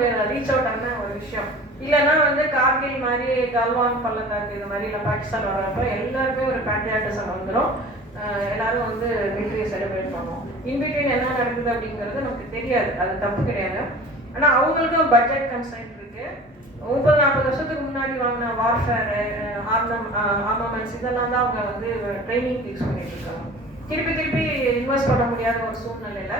நமக்கு reach out ஆன ஒரு விஷயம். இல்லைன்னா வந்து கார்கில் மாதிரி, கல்வான் பள்ளத்தாக்கு இது மாதிரி இல்லை பாகிஸ்தான் வர்றப்ப எல்லாருமே ஒரு பேட்ரியாட்டிசம் வந்துடும். எல்லாரும் வந்து மிலிட்ரியை செலிப்ரேட் பண்ணுவோம். இன்பிட்வீன் என்ன நடக்குது அப்படிங்கிறது நமக்கு தெரியாது, அது தப்பு கிடையாது. ஆனால் அவங்களுக்கும் பட்ஜெட் கன்சைன் இருக்கு. 30-40 வருஷத்துக்கு முன்னாடி வாங்கின வார்ஃபேரு, ஆர்னமெண்ட்ஸ் இதெல்லாம் தான் அவங்க வந்து ட்ரைனிங்க்கு யூஸ் பண்ணிட்டு இருக்காங்க. திருப்பி இன்வெஸ்ட் பண்ண முடியாத ஒரு சூழ்நிலையில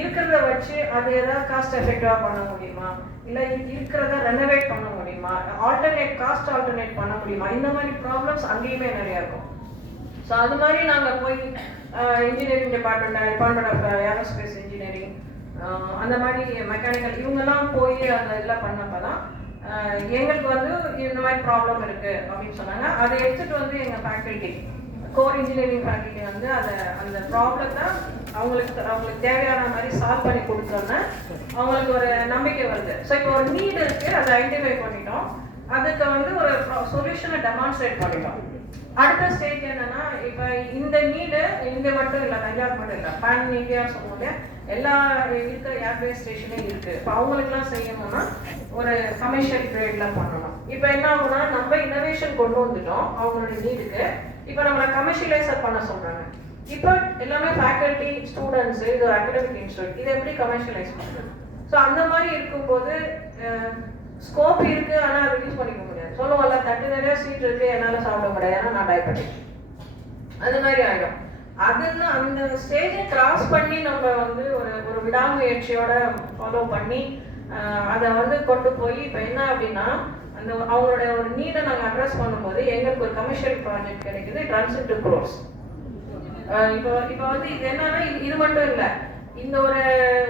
இருக்கிறத வச்சு அது ஏதாவது காஸ்ட் எஃபெக்டிவா பண்ண முடியுமா, இல்லை இருக்கிறத ரெனோவேட் பண்ண முடியுமா, காஸ்ட் ஆல்டர்னேட் பண்ண முடியுமா, இந்த மாதிரி ப்ராப்ளம்ஸ் அங்கேயுமே நிறைய இருக்கும். ஸோ அது மாதிரி நாங்கள் போய் engineering department of aerospace engineering, அந்த மாதிரி மெக்கானிக்கல் இவங்கெல்லாம் போய் அந்த இதெல்லாம் பண்ணப்போ தான் எங்களுக்கு வந்து இந்த மாதிரி ப்ராப்ளம் இருக்கு அப்படின்னு சொன்னாங்க. அதை எடுத்துட்டு வந்து எங்கள் ஃபேக்கல்ட்டி, கோர் இன்ஜினியரிங் ஃபேக்கல்ட்டி வந்து அந்த ப்ராப்ளத்தை அவங்களுக்கு தேவையான மாதிரி சால்வ் பண்ணி கொடுத்தோன்னே அவங்களுக்கு ஒரு நம்பிக்கை வருது. ஸோ இப்போ ஒரு நீட் இருக்கு, அதை ஐடென்டிஃபை பண்ணிட்டோம், அதுக்கு வந்து ஒரு சொல்யூஷனை டெமான்ஸ்ட்ரேட் பண்ணிட்டோம். அடுத்த ஸ்டேஜ் என்னன்னா, இப்போ இந்த நீடு இங்கே மட்டும் இல்லை, தஞ்சாவூர் மட்டும் இல்லை, பேன் இந்தியா சொல்லுவோம், எல்லா இருக்கிற ஏர்வேஸ் ஸ்டேஷனும் இருக்கு. இப்போ அவங்களுக்குலாம் செய்யணும்னா ஒரு கமர்ஷியல் கிரேட்ல பண்ணணும். இப்போ என்ன ஆகும்னா, நம்ம இனோவேஷன் கொண்டு வந்துட்டோம் அவங்களுடைய நீடுக்கு, இப்போ நம்மளை கமர்ஷியலைசர் பண்ண சொல்றாங்க. இப்போ எல்லாமே ஃபேக்கல்ட்டி, ஸ்டூடெண்ட்ஸ், இது ஒரு அகடமிக் இன்ஸ்டியூட், இதை எப்படி கமர்ஷியலைஸ் பண்ணுறது? ஸோ அந்த மாதிரி இருக்கும்போது ஸ்கோப் இருக்கு, ஆனால் அதை யூஸ் பண்ணிக்க முடியாது. சொல்லுவோம்ல, தட்டு நிறைய சீட் இருக்கு, என்னால் சாப்பிட முடியாது, ஏன்னா நான் டயபெட்டிக், அது மாதிரி ஆகிடும். அதுன்னு அந்த ஸ்டேஜை கிராஸ் பண்ணி நம்ம வந்து ஒரு விடாமுயற்சியோட ஃபாலோ பண்ணி அதை வந்து கொண்டு போய் இப்போ என்ன அப்படின்னா, அந்த அவங்களோட ஒரு நீடை நாங்கள் அட்ரஸ் பண்ணும்போது எங்களுக்கு ஒரு கமர்ஷியல் ப்ராஜெக்ட் கிடைக்குது, இட் ரன்ஸ் இன்டு க்ரோர்ஸ். இப்போ வந்து இது என்னன்னா, இது மட்டும் இல்லை, இந்த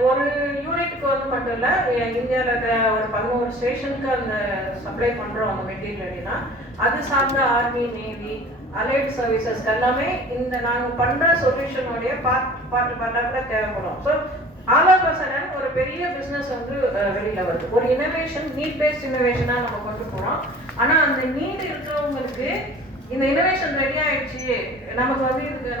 ஒரு யூனிட்டுக்கு வந்து மட்டும் இல்லை, இந்தியாவில் இருக்கிற ஒரு 11 ஸ்டேஷனுக்கு அந்த சப்ளை பண்ணுறோம் அந்த மெட்டீரியல். அப்படின்னா அது சார்ந்த ஆர்மி, நேவி, அலைட் சர்வீசஸ்க்கு எல்லாமே இந்த நாங்கள் பண்ணுற சொல்யூஷனுடைய பார்ட்டாக கூட தேவைப்படும். So all of a sudden ஒரு பெரிய பிஸ்னஸ் வந்து வெளியில் வருது. ஒரு இனோவேஷன், நீட் பேஸ்ட் இனோவேஷனாக நம்ம கொண்டு போகிறோம். ஆனால் அந்த நீட் இருக்கிறவங்களுக்கு இந்த இனோவேஷன் ரெடி ஆயிடுச்சு, நமக்கு வந்து இதுக்கு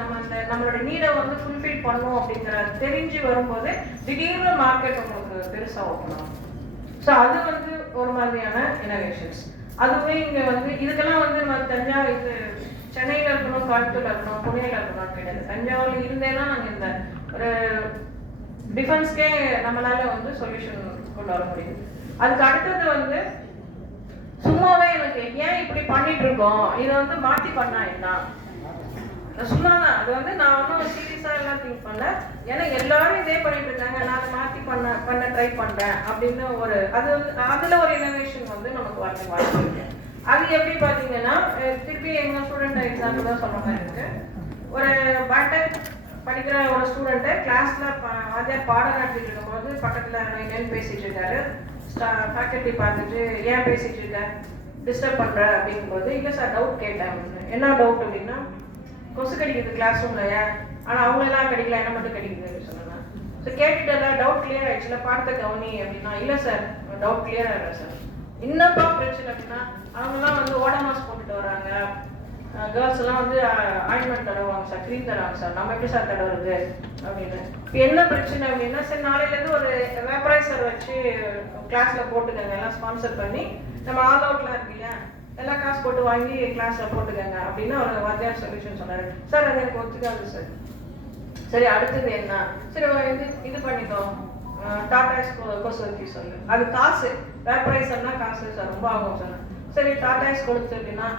நம்மளோட நீடை வந்து ஃபுல்ஃபில் பண்ணும் அப்படிங்கிற தெரிஞ்சு வரும்போது திடீர்னு மார்க்கெட் உங்களுக்கு பெருசாக ஓப்பன் ஆகும். ஸோ அது வந்து ஒரு மாதிரியான இனோவேஷன்ஸ். அதுவே இங்கே வந்து இதுக்கெல்லாம் வந்து நம்ம தஞ்சாவூர், இது சென்னையில் இருக்கணும், கோயம்புத்தூர்ல இருக்கணும், புனேல இருக்கணும் கிடையாது. தஞ்சாவூர்ல இருந்தேன்னா நாங்கள் இந்த ஒரு டிஃபென்ஸ்க்கே நம்மளால வந்து சொல்யூஷன் கொண்டு வர முடியும். அதுக்கு அடுத்தது வந்து சும்மாவே எனக்கு ஏன் இப்படி பண்ணிட்டு இருக்கோம், இதை வந்து மாற்றி பண்ணா என்ன, சும்மாதான். அது வந்து நான் ஒன்றும் சீரியஸா எல்லாம் திங்க் பண்ணல, ஏன்னா எல்லாரும் இதே பண்ணிட்டு இருக்காங்க, நான் மாற்றி பண்ண ட்ரை பண்றேன் அப்படின்னு ஒரு அது வந்து அதுல ஒரு இனோவேஷன் வந்து நமக்கு வரணும் வாய்ப்பு இருக்கு. அது எப்படி பார்த்தீங்கன்னா, திருப்பி எங்கள் ஸ்டூடெண்ட் எக்ஸாம்பிள் தான் சொல்ற மாதிரி இருக்கு. ஒரு பட்டர் படிக்கிற ஒரு ஸ்டூடெண்ட்டை கிளாஸ்ல வாத்தியார் பாடம் நடத்திட்டு இருக்கும்போது பக்கத்தில் என்னன்னு பேசிட்டு இருக்காரு. ஃபேக்கல்ட்டி பார்த்துட்டு ஏன் பேசிட்டு இருக்க, டிஸ்டர்ப் பண்ற அப்படிங்கும்போது, இல்லை சார் டவுட் கேட்டேன். என்ன டவுட் அப்படின்னா, கொசு கடிக்குது கிளாஸ் ரூம்ல, ஆனால் அவங்களெல்லாம் கடிக்கல, என்ன மட்டும் கடிக்குது அப்படின்னு சொன்னாங்க. ஸோ கேட்டுட்டு டவுட் கிளியர் ஆயிடுச்சுல, பாடத்தை கவனி அப்படின்னா, இல்லை சார் டவுட் கிளியர் ஆகிடும் சார். என்னப்பா பிரச்சனை அப்படின்னா, அவங்கெல்லாம் வந்து ஓடமாஸ் போட்டுட்டு வராங்க, கேர்ள்ஸ் எல்லாம் வந்து ஆயின்மெண்ட் தடவாங்க சார், க்ரீம் தருவாங்க சார், நம்ம எப்படி சார் தடவுறது அப்படின்னு. இப்போ என்ன பிரச்சனை அப்படின்னா, சரி நாளையிலேருந்து ஒரு வேப்பரைசர் வச்சு கிளாஸ்ல போட்டுக்கங்க, எல்லாம் ஸ்பான்சர் பண்ணி, நம்ம ஆல் அவுட்லாம் இருக்கு இல்லையா, எல்லாம் காசு போட்டு வாங்கி கிளாஸ்ல போட்டுக்கங்க அப்படின்னு ஒரு வாத்தியார் சொல்யூஷன் சொன்னாரு. சார் அது எனக்கு ஒத்துக்காது சார். சரி அடுத்தது என்ன, சரி இது பண்ணிக்கோ, டாடாய்ஸ் கொசுவத்தி சொல்லு, அது காசு, வேப்பரைசர்னா காசு சார், ரொம்ப ஆகும் சார். சரி டாடாய்ஸ் கொடுத்து அப்படின்னா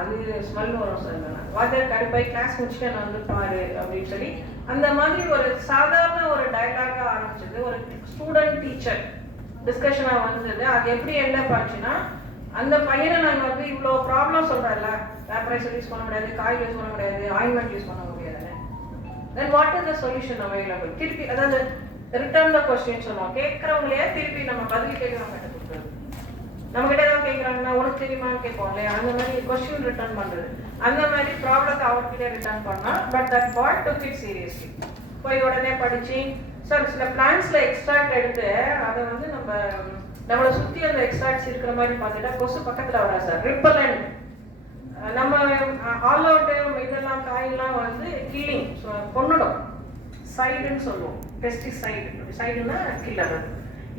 அது ஸ்மெல் வரும் சார். வாத்தியார் கடுப்பாய் கிளாஸ் முடிச்சுட்டு நான் வந்து பாரு அப்படின்னு சொல்லி அந்த மாதிரி ஒரு சாதாரண ஒரு டயலாகா ஆரம்பிச்சது, ஒரு ஸ்டூடெண்ட் டீச்சர் டிஸ்கஷனா வந்தது. அது எப்படி என்ன பாச்சுன்னா, அந்த பையனை நாங்கள் வந்து இவ்வளோ ப்ராப்ளம் சொல்கிறேன்ல, வேப்பரைசர் யூஸ் பண்ண முடியாது, காயில் யூஸ் பண்ண முடியாது, ஆயின்மெண்ட் யூஸ் பண்ண முடியாதுன்னு, then what is the solution available? திருப்பி அதாவது ரிட்டர்ன் த கொஸ்டின் சொல்லுவோம், கேட்குறவங்களே திருப்பி நம்ம பதில் கேட்குறவங்க கிட்ட கொடுக்குறது. நம்ம கிட்ட ஏதாவது கேட்குறாங்கன்னா உனக்கு தெரியுமான்னு கேட்போம் இல்லையா, அந்த மாதிரி கொஸ்டின் ரிட்டர்ன் பண்ணுறது, அந்த மாதிரி ப்ராப்ளத்தை அவர்கிட்ட ரிட்டர்ன் பண்ணால். But that boy took it seriously. போய் உடனே படித்து சார் சில பிளான்ஸ்ல எக்ஸ்ட்ராக்ட் எடுத்து அதை வந்து நம்மளை சுற்றி அந்த எக்ஸ்ட்ராக்ட்ஸ் இருக்கிற மாதிரி பார்த்துட்டா கொசு பக்கத்தில் வராது சார், ரிப்பலண்ட். நம்ம ஆல் அவுட்டு இதெல்லாம் காயெல்லாம் வந்து கில்லிங் கொண்டுடும், சைடுன்னு சொல்லுவோம், பெஸ்டிசைடு. சைடுன்னா கில்லர்.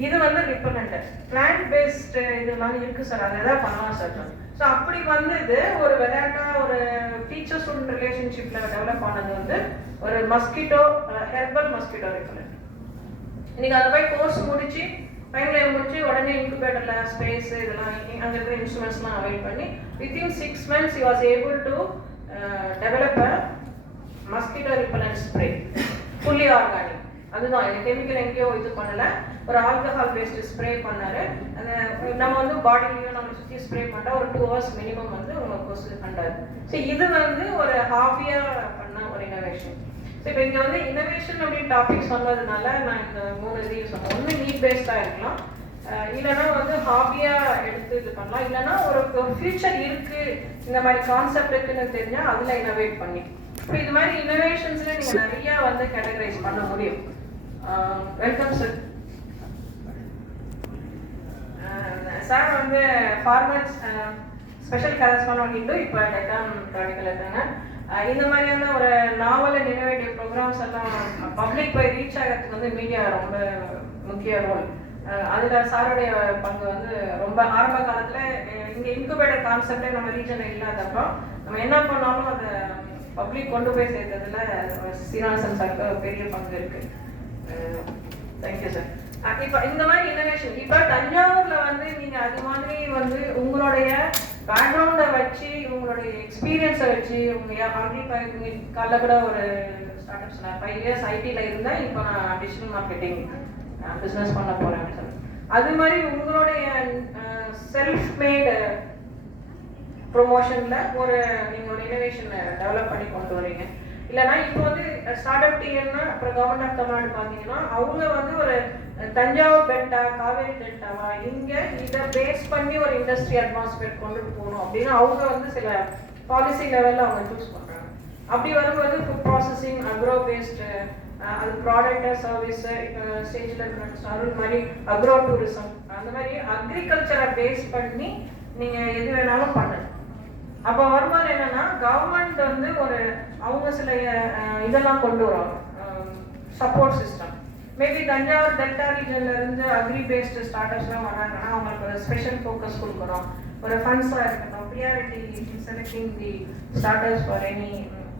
இது வந்து ரிப்பனண்ட் பிளான்ட் பேஸ்டு இதெல்லாம் இருக்கு சார், அதை தான் பண்ணலாம் சார். ஸோ அப்படி வந்து இது ஒரு விளையாட்டா ஒரு டீச்சர் ஸ்டூடெண்ட் ரிலேஷன்ஷிப்ல டெவலப் ஆனது வந்து ஒரு மஸ்கிட்டோ ஹெர்பல் மஸ்கிட்டோ ரிப்பனண்ட். இன்னைக்கு அதை போய் கோர்ஸ் முடிச்சு ஃபைனல் இயர் முடிச்சு உடனே இன்குபேட்டர்ல ஸ்பேஸ் இதெல்லாம் அங்கே இருக்கிற இன்ஸ்ட்ருமெண்ட்ஸ்லாம் அவைல் பண்ணி within 6 months he was able to develop a mosquito repellent spray fully organic. அதுதான் இது கெமிக்கல் எங்கேயோ இது பண்ணல, ஒரு ஆல்கஹால் பேஸ்டு ஸ்ப்ரே பண்ணாரு. அந்த நம்ம வந்து பாடிலையும் நம்ம சுற்றி ஸ்ப்ரே பண்ணா ஒரு 2 hours மினிமம் வந்து உங்களுக்கு கொசு கண்டாது. ஸோ இது வந்து ஒரு ஹாபியா பண்ண ஒரு இனோவேஷன். ஸோ இப்போ இங்கே வந்து இனோவேஷன் அப்படின்னு டாபிக் சொன்னதுனால நான் இந்த 3 இதையும் சொன்னேன். ஒன்று நீட் பேஸ்டாக இருக்கலாம், இல்லைன்னா வந்து ஹாபியா எடுத்து இது பண்ணலாம், இல்லைன்னா ஒரு ஃபியூச்சர் இருக்கு இந்த மாதிரி கான்செப்ட் இருக்குன்னு தெரிஞ்சால் அதில் இனோவேட் பண்ணி. இப்போ இது மாதிரி இனோவேஷன்ஸ்ல நீங்கள் நிறைய வந்து கேட்டகரைஸ் பண்ண முடியும். Welcome sir. சார் வந்து ஃபார்மர்ஸ் ஸ்பெஷல் கரஸ்பாண்டன்ட் இன்டு இப்போ டெக்கான் ப்ராடிக்கல் இருக்காங்க. இந்த மாதிரியான ஒரு நாவல் அண்ட் இனோவேட்டிவ் ப்ரோக்ராம்ஸ் எல்லாம் பப்ளிக் போய் ரீச் ஆகிறதுக்கு வந்து மீடியா ரொம்ப முக்கிய ரோல். அதில் சாருடைய பங்கு வந்து ரொம்ப ஆரம்ப காலத்தில் இங்கே இன்குபேட்டர் கான்செப்டே நம்ம ரீஜனில் இல்லாதப்போ நம்ம என்ன பண்ணாலும் அதை பப்ளிக் கொண்டு போய் சேர்த்ததுல சீனிவாசன் சாருக்கு பெரிய பங்கு இருக்கு. Thank you sir. இப்போ இந்த மாதிரி இனோவேஷன் இப்போ தஞ்சாவூர்ல வந்து நீங்க அது மாதிரி வந்து உங்களுடைய பேக்ரவுண்டை வச்சு உங்களுடைய எக்ஸ்பீரியன்ஸை வச்சு உங்க ஆல்ரெடி காலைல கூட ஒரு ஸ்டார்ட் அப் சொன்னார் 5 years ஐடியில் இருந்தேன், இப்போ நான் டிஜிட்டல் மார்க்கெட்டிங் பிஸ்னஸ் பண்ண போறேன் சார். அது மாதிரி உங்களுடைய செல்ஃப் மேட் ப்ரொமோஷன்ல ஒரு நீங்க ஒரு இனோவேஷன் டெவலப் பண்ணி கொண்டு வரீங்க. இல்லைன்னா இப்போ வந்து ஸ்டார்ட் அப் டீம்னா அப்புறம் கவர்மெண்ட் ஆஃப் தமிழ்நாடு பார்த்தீங்கன்னா அவங்க வந்து ஒரு தஞ்சாவூர் டெல்டா காவேரி டெல்டாவா இங்கே இதை பேஸ் பண்ணி ஒரு இண்டஸ்ட்ரி அட்மாஸ்பியர் கொண்டுட்டு போகணும் அப்படின்னு அவங்க வந்து சில பாலிசி லெவலில் அவங்க சூஸ் பண்ணுறாங்க. அப்படி வரும்போது ஃபுட் ப்ராசஸிங் அக்ரோ பேஸ்டு அது ப்ராடக்ட் சர்வீஸ் ஸ்டேஜில் இருக்கிற மாதிரி அக்ரோ டூரிசம் அந்த மாதிரி அக்ரிகல்ச்சரை பேஸ் பண்ணி நீங்கள் எது வேணாலும் பண்ணுங்க. அப்போ வரும்போது என்னன்னா கவர்மெண்ட் வந்து ஒரு அவங்க சில இதெல்லாம் கொண்டு வருவாங்க support system. Maybe Thanjavur delta ரீஜன்ல இருந்து அக்ரி பேஸ்டு ஸ்டார்டர்ஸ்லாம் வராங்கன்னா அவங்களுக்கு ஒரு ஸ்பெஷல் ஃபோக்கஸ் கொடுக்கணும், ஒரு ஃபண்ட்ஸாக இருக்கட்டும், priority selecting the starters for any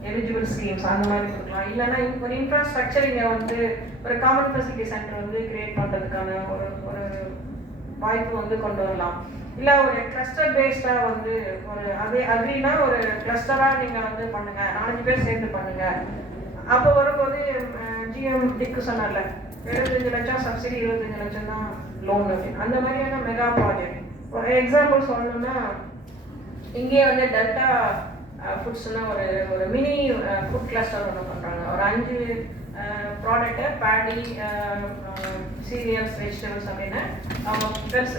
eligible schemes அந்த மாதிரி கொடுக்கலாம். இல்லைன்னா ஒரு இன்ஃப்ராஸ்ட்ரக்சர் இங்கே வந்து ஒரு காமன் ஃபெசிலிட்டி சென்டர் வந்து கிரியேட் பண்ணுறதுக்கான ஒரு ஒரு வாய்ப்பு வந்து கொண்டு வரலாம். இல்லை ஒரு கிளஸ்டர் பேஸ்டாக வந்து ஒரு அதே அக்ரினா ஒரு கிளஸ்டராக நீங்கள் வந்து பண்ணுங்க, 4 பேர் சேர்ந்து பண்ணுங்க. அப்போ வரும்போது ஜிஎம் டிக்கு சொன்னார்ல 75 லட்சம் சப்சிடி 25 லட்சம் தான் லோன் அப்படின்னு, அந்த மாதிரியான மெகா ப்ராஜெக்ட். ஒரு எக்ஸாம்பிள் சொல்லணும்னா இங்கே வந்து டெல்டா ஃபுட்ஸ்னா ஒரு ஒரு மினி ஃபுட் கிளஸ்டர் ஒன்று பண்ணுறாங்க. ஒரு 5 ப்ராடக்ட்டு பேடி சீரியல்ஸ் வெஜிடபிள்ஸ் அப்படின்னு அவங்க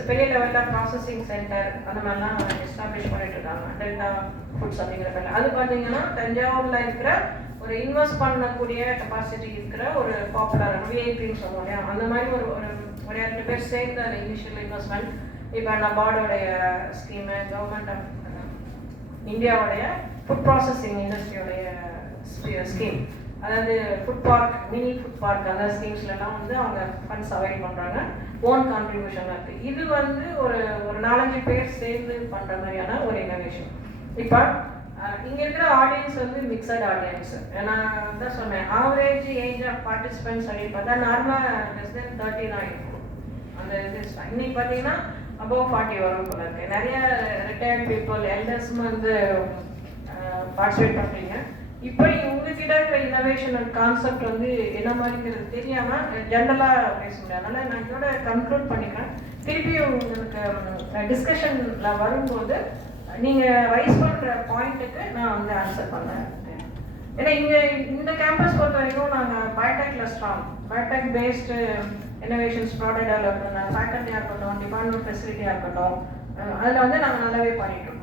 பெரிய லெவலில் ப்ராசஸிங் சென்டர் அந்த மாதிரிலாம் எஸ்டாப்ளிஷ் பண்ணிட்டு இருக்காங்க டெல்டா ஃபுட்ஸ் அப்படிங்கிற பேரில். அது பார்த்தீங்கன்னா தஞ்சாவூரில் இருக்கிற ஒரு இன்வெஸ்ட் பண்ணக்கூடிய கெப்பாசிட்டி இருக்கிற ஒரு பாப்புலர் விஐபின்னு சொல்லுவோம் இல்லையா, அந்த மாதிரி ஒரு ஒரு 2 பேர் சேர்ந்த அந்த இனிஷியல் இன்வெஸ்ட்மெண்ட் இப்போ நபார்டோடைய ஸ்கீமு, கவர்மெண்ட் ஆஃப் இந்தியாவுடைய ஃபுட் ப்ராசஸிங் இண்டஸ்ட்ரியோடைய ஸ்கீம், அதாவது food park mini food park அந்த ஸ்கீம்ஸ்லாம் வந்து அவங்க ஃபண்ட்ஸ் அவைல் பண்ணுறாங்க, ஓன் கான்ட்ரிபியூஷன் இருக்குது. இது வந்து ஒரு ஒரு 4-5 பேர் சேர்ந்து பண்ணுற மாதிரியான ஒரு இனோவேஷன். இப்போ இங்கே இருக்கிற ஆடியன்ஸ் வந்து மிக்சட் ஆடியன்ஸ். நான் தான் சொன்னேன் ஆவரேஜ் ஏஜ் ஆஃப் பார்ட்டிசிபென்ட்ஸ் அப்படின்னு பார்த்தா நார்மலாக லெஸ் தென் 30 தான் இருக்கும். அந்த இது இன்னைக்கு பார்த்தீங்கன்னா அபவ் 40 வரும் போல இருக்கு. நிறைய ரிட்டையர்ட் பீப்புள் எல்டர்ஸும் வந்து பார்ட்டிசிபேட் பண்ணுறீங்க. இப்படி உங்ககிட்ட இருக்கிற இனோவேஷன் அண்ட் கான்செப்ட் வந்து என்ன மாதிரிங்கிறது தெரியாமல் ஜென்ரலாக பேச முடியாது. அதனால் நான் இதோட கன்க்ளூட் பண்ணிக்கிறேன். திருப்பியும் உங்களுக்கு டிஸ்கஷனில் வரும்போது நீங்கள் ரைஸ் பண்ணுற பாயிண்ட்டுக்கு நான் வந்து ஆன்சர் பண்ணேன். ஏன்னா இங்கே இந்த கேம்பஸ் பொறுத்த வரைக்கும் நாங்கள் பயோடெக்கில் strong, biotech based innovations product development ஃபேக்கல்ட்டியாக இருக்கட்டும், டிபார்ட்மெண்ட் ஃபெசிலிட்டியாக இருக்கட்டும், அதில் வந்து நாங்கள் நல்லாவே பண்ணிட்டோம்.